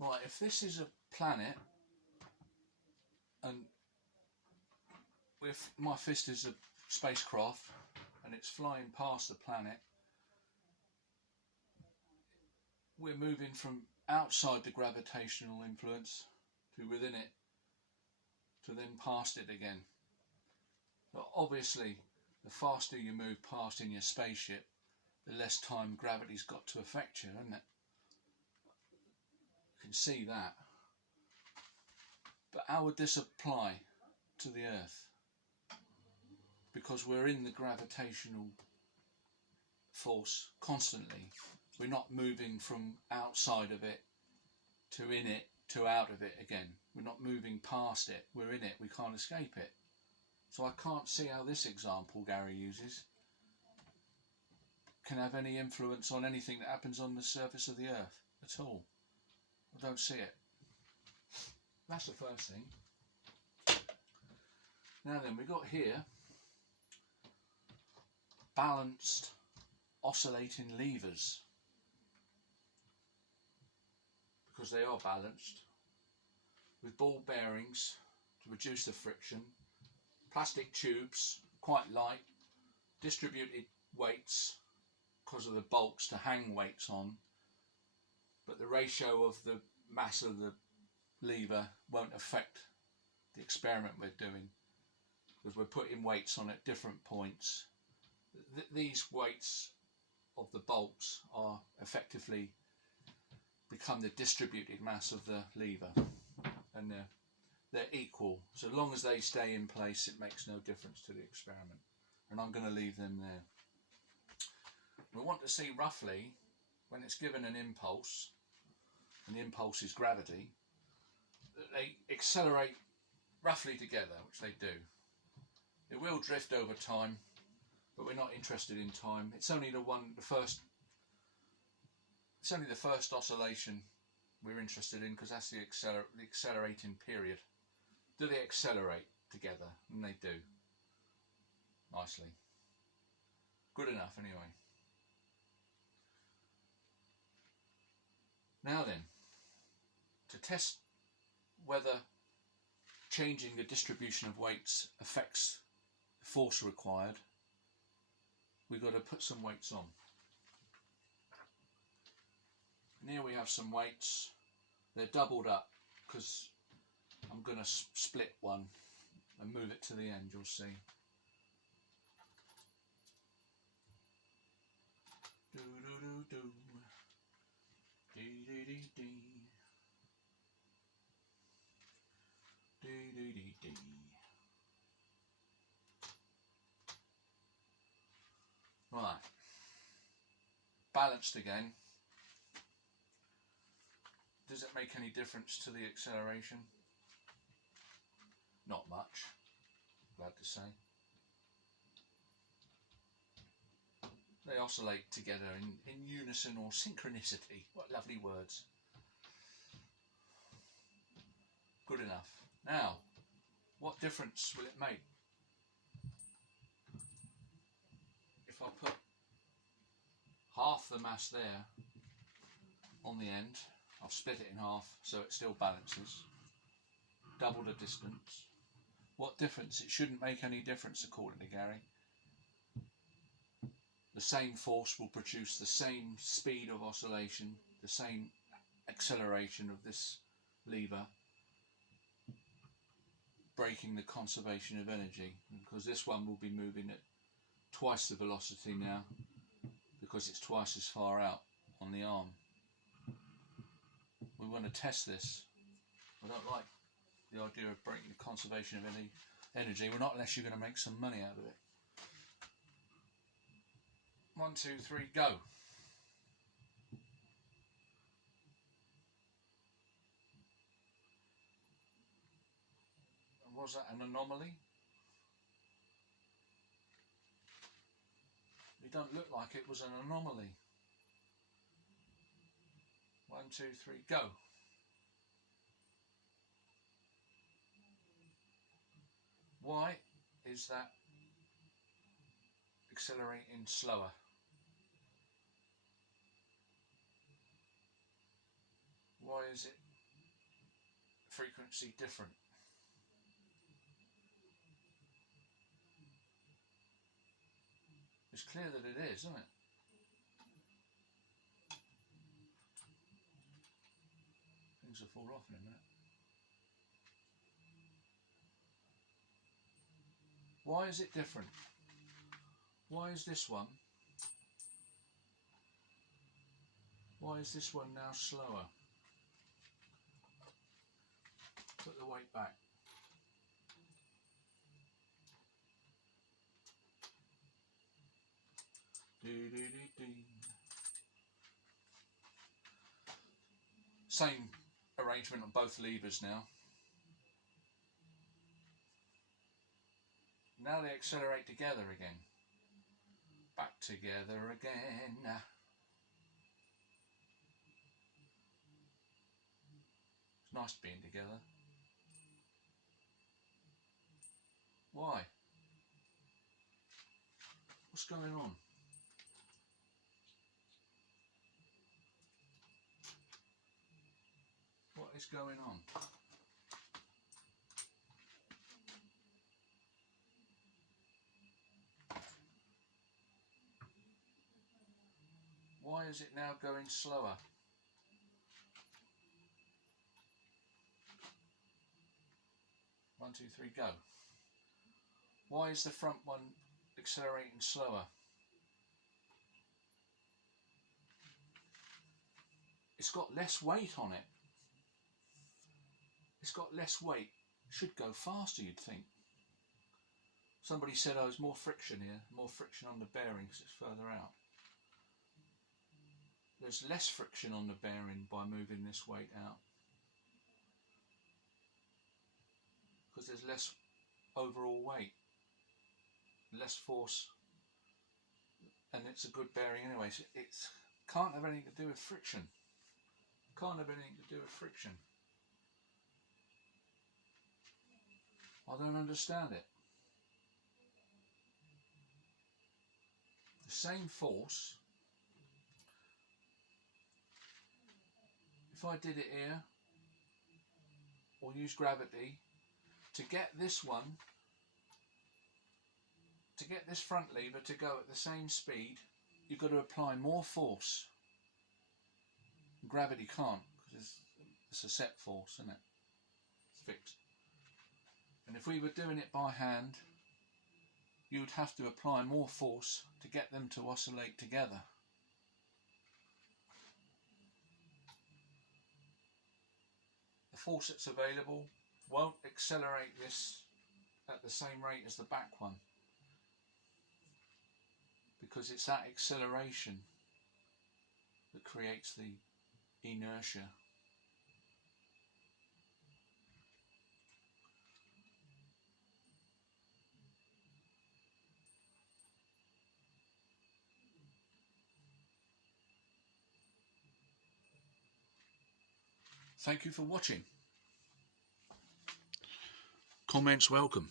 Right, if this is a planet and if my fist is a spacecraft and it's flying past the planet, we're moving from outside the gravitational influence to within it to then past it again. But obviously the faster you move past in your spaceship, the less time gravity's got to affect you, isn't it? You can see that. But how would this apply to the Earth? Because we're in the gravitational force constantly. We're not moving from outside of it to in it to out of it again. We're not moving past it. We're in it. We can't escape it. So I can't see how this example Gary uses can have any influence on anything that happens on the surface of the Earth at all. I don't see it. That's the first thing. Now then, we've got here balanced oscillating levers, because they are balanced, with ball bearings to reduce the friction, plastic tubes, quite light, distributed weights because of the bolts to hang weights on, but the ratio of the mass of the lever won't affect the experiment we're doing, because we're putting weights on at different points. These weights of the bolts are effectively become the distributed mass of the lever, and they're equal. So long as they stay in place, it makes no difference to the experiment, and I'm going to leave them there. We want to see roughly, when it's given an impulse, and the impulse is gravity, that they accelerate roughly together, which they do. It will drift over time, but we're not interested in time. It's only the first oscillation we're interested in, because that's the accelerating period. Do they accelerate together? And they do. Nicely. Good enough anyway. Now then, to test whether changing the distribution of weights affects the force required, we've got to put some weights on. And here we have some weights. They're doubled up because I'm going to split one and move it to the end, you'll see. Do do do do. Dee dee dee dee. Dee dee dee dee. Right. Balanced again. Does it make any difference to the acceleration? Not much, glad to say. They oscillate together in unison or synchronicity. What lovely words. Good enough. Now, what difference will it make if I put half the mass there on the end? I've split it in half so it still balances. Double the distance. What difference? It shouldn't make any difference according to Gary. The same force will produce the same speed of oscillation, the same acceleration of this lever, breaking the conservation of energy, because this one will be moving at twice the velocity now, because it's twice as far out on the arm. We want to test this. I don't like the idea of breaking the conservation of any energy. Well, not unless you're going to make some money out of it. 1, 2, 3, go. Was that an anomaly? It don't look like it was an anomaly. 1, 2, 3, go. Why is that accelerating slower? Why is it frequency different? It's clear that it is, isn't it? Things will fall off in a minute. Why is it different? Why is this one? Why is this one now slower? Put the weight back. Same arrangement on both levers now. Now they accelerate together again. Back together again. It's nice being together. Why? What's going on? What is going on? Why is it now going slower? One, two, three, go. Why is the front one accelerating slower? It's got less weight on it. It's got less weight. It should go faster, you'd think. Somebody said, oh, there's more friction here, more friction on the bearing because it's further out. There's less friction on the bearing by moving this weight out, because there's less overall weight, less force, and it's a good bearing anyway. So it can't have anything to do with friction. Can't have anything to do with friction. I don't understand it. The same force, if I did it here, or use gravity, to get this one, to get this front lever to go at the same speed, you've got to apply more force. Gravity can't, because it's a set force, isn't it? It's fixed. And if we were doing it by hand, you would have to apply more force to get them to oscillate together. The force that's available won't accelerate this at the same rate as the back one, because it's that acceleration that creates the inertia. Thank you for watching. Comments welcome.